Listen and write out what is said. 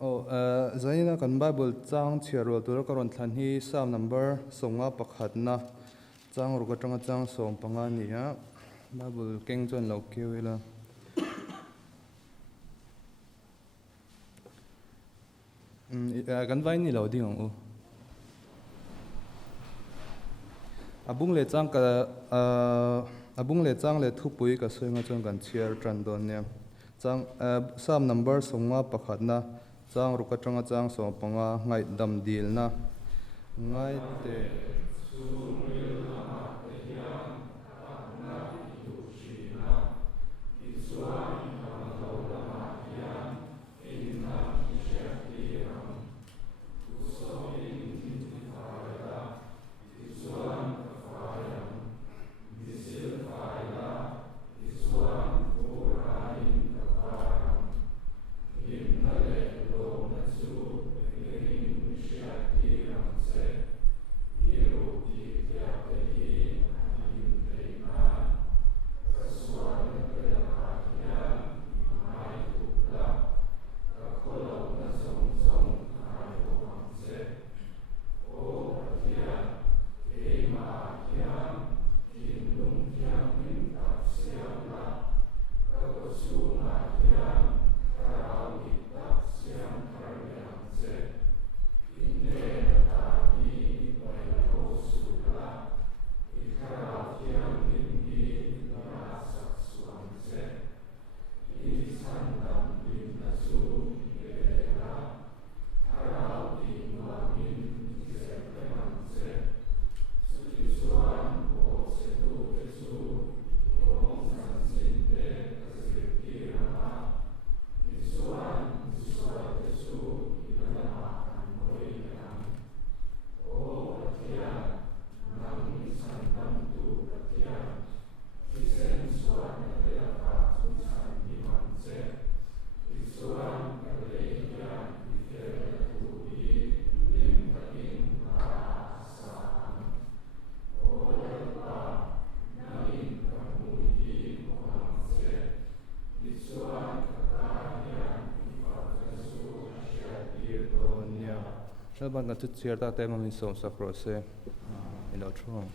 zaina kan Bible chang chiarol tur karon thlan hi Psalm number songa pakhat na chang ru ka tanga chang som panga ni ha Bible keng chon lo kewila kan vai ni lo ding ang abung le chang ka abung le chang le thupui ka soinga chon kan chiar tran don ne chang Psalm number songa pakhat na chang ru ka tanga chang som panga ngai dam dil na ngai te Ban kan tu chiar ta te ma min som sakro se ilo thong